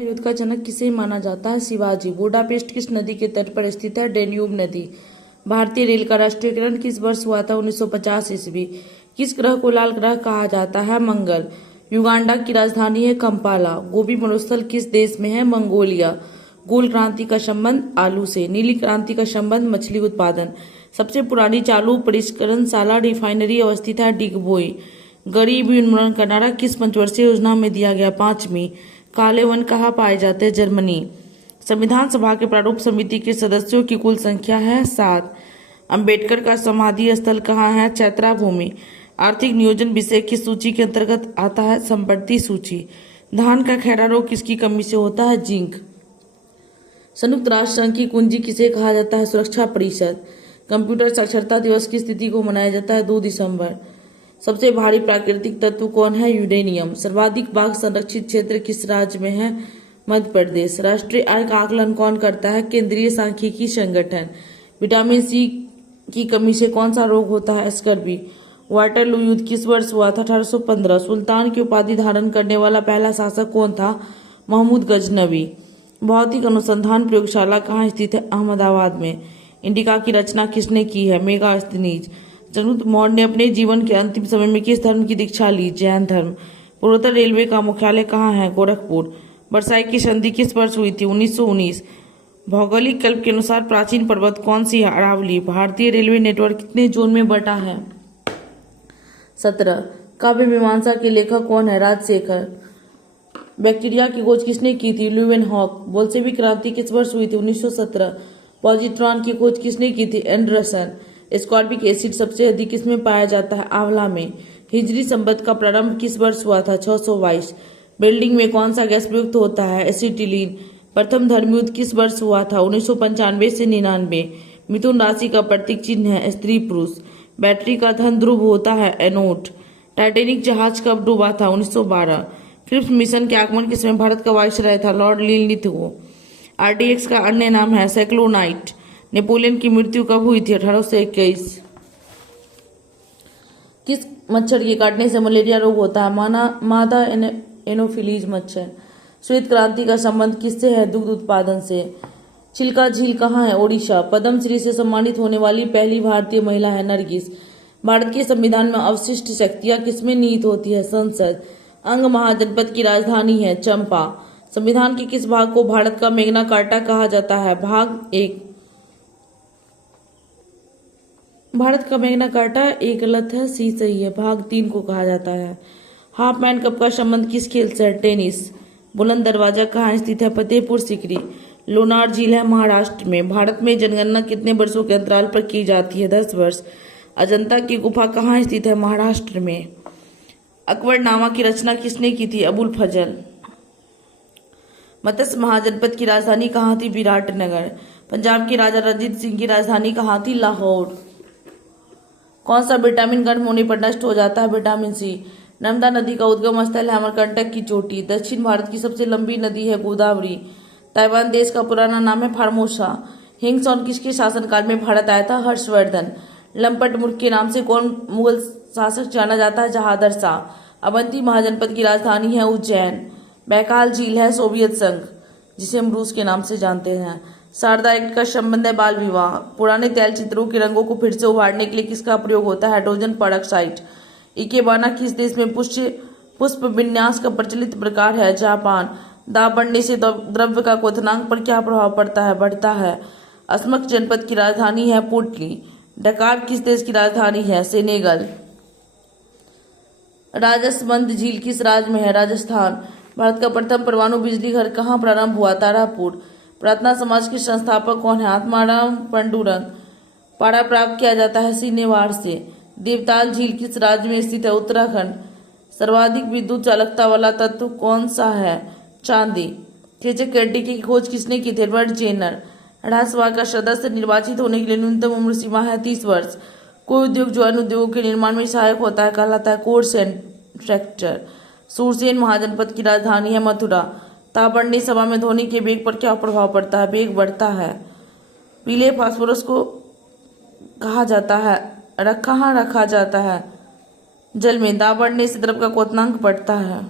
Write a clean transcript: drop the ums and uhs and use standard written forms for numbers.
युद्ध का जनक किसे माना जाता है? शिवाजी। बुडापेस्ट किस नदी के तट पर स्थित है? डेन्यूब नदी। भारतीय रेल का राष्ट्रीयकरण किस वर्ष हुआ था? 1950 ईस्वी। किस ग्रह को लाल ग्रह कहा जाता है? मंगल। युगांडा की राजधानी है कंपाला। गोबी मरुस्थल किस देश में है? मंगोलिया। गोल क्रांति का संबंध आलू से। नीली क्रांति का संबंध मछली उत्पादन। सबसे पुरानी चालू परिष्करणशाला रिफाइनरी अवस्थित है डिगबोई। गरीबी उन्मूलन का नारा किस पंचवर्षीय योजना में दिया गया? 5वीं। काले वन कहाँ पाए जाते हैं? जर्मनी। संविधान सभा के प्रारूप समिति के सदस्यों की कुल संख्या है 7। अंबेडकर का समाधि स्थल कहाँ है? चैत्रा भूमि। आर्थिक नियोजन विषय किस सूची के अंतर्गत आता है? संपत्ति सूची। धान का खैरा रोग किसकी कमी से होता है? जिंक। संयुक्त राष्ट्र संघ की कुंजी किसे कहा जाता है? सुरक्षा परिषद। कंप्यूटर साक्षरता दिवस की तिथि को मनाया जाता है 2 दिसंबर। सबसे भारी प्राकृतिक तत्व कौन है? यूरेनियम। सर्वाधिक बाघ संरक्षित क्षेत्र किस राज्य में है? मध्य प्रदेश। राष्ट्रीय आय का आकलन कौन करता है? केंद्रीय सांख्यिकी संगठन। विटामिन सी की कमी से कौन सा रोग होता है? स्कर्वी। वाटरलू युद्ध किस वर्ष हुआ था? 1815। सुल्तान की उपाधि धारण करने वाला पहला शासक कौन था? महमूद गजनवी। भौतिक अनुसंधान प्रयोगशाला कहाँ स्थित है? अहमदाबाद में। इंडिका की रचना किसने की है? मेगास्थनीज। चंद्रगुप्त मौर्य ने अपने जीवन के अंतिम समय में किस धर्म की दीक्षा ली? जैन धर्म। पूर्वोत्तर रेलवे का मुख्यालय कहाँ है? गोरखपुर। वर्साई की संधि किस वर्ष हुई थी? 1919। भौगोलिक कल्प के अनुसार प्राचीन पर्वत कौन सी है? अरावली। भारतीय रेलवे नेटवर्क कितने जोन में बटा है? 17। काव्य मीमांसा के लेखक कौन है? राजशेखर। बैक्टीरिया की खोज किसने की थी? ल्यूवेनहॉक। बोल्शेविक क्रांति किस वर्ष हुई थी? 1917। पॉजिट्रॉन की खोज किसने की थी? एंडरसन। एस्कॉर्बिक एसिड सबसे अधिक किसमें पाया जाता है? आंवला में। हिजरी संवत का प्रारंभ किस वर्ष हुआ था? 622। बिल्डिंग में कौन सा गैस प्रयुक्त होता है? एसिटिलीन। प्रथम धर्म युद्ध किस वर्ष हुआ था? 1995 से 99। मिथुन राशि का प्रतीक चिन्ह है स्त्री पुरुष। बैटरी का धन ध्रुव होता है एनोड। टाइटैनिक जहाज कब डूबा था? 1912। क्रिप्स मिशन के आगमन के समय भारत का वायसराय था? Lord Linlithgow. आरडीएक्स का अन्य नाम है साइक्लोनाइट। नेपोलियन की मृत्यु कब हुई थी? 1821। किस मच्छर के काटने से मलेरिया रोग होता है? मादा एनोफिलीज मच्छर। श्वेत क्रांति का संबंध किससे है? दुग्ध उत्पादन से। चिल्का झील कहाँ है? ओडिशा। पद्मश्री से सम्मानित होने वाली पहली भारतीय महिला है नरगिस। भारत के संविधान में अवशिष्ट शक्तियां किसमें निहित होती है? संसद। अंग महाजनपद की राजधानी है चंपा। संविधान के किस भाग को भारत का मेग्ना कार्टा कहा जाता है? भाग 1। भारत का मैग्ना कार्टा ए गलत है, सी सही है। भाग 3 को कहा जाता है। हाफ मैन कप का संबंध किस खेल से है? टेनिस। बुलंद दरवाजा कहाँ स्थित है? फतेहपुर सीकरी। लोनार झील है महाराष्ट्र में। भारत में जनगणना कितने वर्षों के अंतराल पर की जाती है? 10 वर्ष। अजंता की गुफा कहाँ स्थित है? महाराष्ट्र में। अकबरनामा की रचना किसने की थी? अबुल फजल। मत्स्य महाजनपद की राजधानी कहाँ थी? विराटनगर। पंजाब के राजा रणजीत सिंह की राजधानी कहाँ थी? लाहौर। कौन सा विटामिन गर्म होने पर नष्ट हो जाता है? Vitamin C. नर्मदा नदी का उद्गम स्थल है अमरकंटक की चोटी। दक्षिण भारत की सबसे लंबी नदी है गोदावरी। ताइवान देश का पुराना नाम है फार्मोसा। हिंगसॉन किसके शासनकाल में भारत आया था? हर्षवर्धन। लंपट मुल्क के नाम से कौन मुगल शासक जाना जाता है? जहादर शाह। अवंती महाजनपद की राजधानी है उज्जैन। बैकाल झील है सोवियत संघ, जिसे हम रूस के नाम से जानते हैं। शारदा एक्ट का संबंध है बाल विवाह। पुराने तैलचित्रों के रंगों को फिर से उभारने के लिए किसका प्रयोग होता है? Hydrogen peroxide. इकेबाना किस देश में पुष्प विन्यास का प्रचलित प्रकार है? जापान। दाब बढ़ने से द्रव्य का क्वथनांक पर क्या प्रभाव पड़ता है? बढ़ता है। असमक जनपद की राजधानी है पोर्टली। डकार किस देश की राजधानी है? सेनेगल। राजसमंद झील किस राज्य में है? राजस्थान। भारत का प्रथम परमाणु बिजली घर कहाँ प्रारंभ हुआ? तारापुर। प्रार्थना समाज के संस्थापक कौन है? आत्माराम पंडुरंग। पारा प्राप्त किया जाता है सिनेवार से। देवताल झील किस राज्य में स्थित है? उत्तराखंड। सर्वाधिक विद्युत चालकता वाला तत्व कौन सा है? चांदी। चेचक कैंडी की खोज किसने की थी? Edward Jenner. राज्यसभा का सदस्य निर्वाचित होने के लिए न्यूनतम उम्र सीमा है 30 वर्ष। कोई उद्योग जो अन्य उद्योगों के निर्माण में सहायक होता है कहलाता है कोर सेक्टर। सूरसेन महाजनपद की राजधानी है मथुरा। ताप बढ़ने सभा में ध्वनि के वेग पर क्या प्रभाव पड़ता है? वेग बढ़ता है। पीले फास्फोरस को कहा जाता है रखा जाता है जल में। दाब बढ़ने से द्रव का क्वथनांक बढ़ता है।